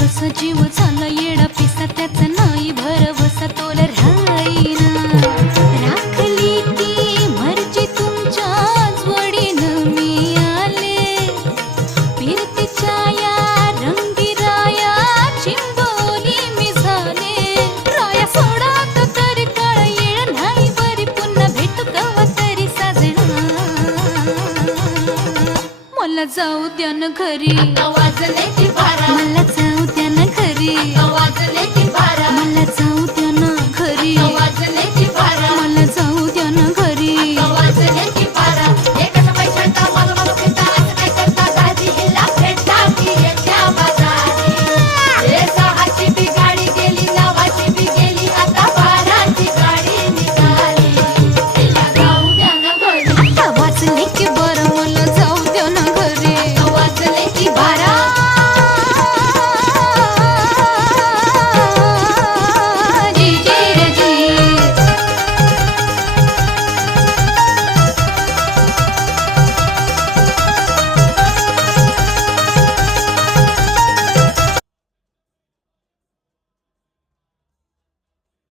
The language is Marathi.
कसा जीव झाला येडा पिसा त्याचा नाही भरवसा तोल राहीना राखली ती मर्जी तुमच्याच वडीनं मी आले फिरतीच्या या रंगी राया चिंबोली मी झाले राया सोडात तरी काळ येळ नाही बरी पुन्हा भेटू कवा तरी साजना मला जाऊ द्या न घरी आता वाजले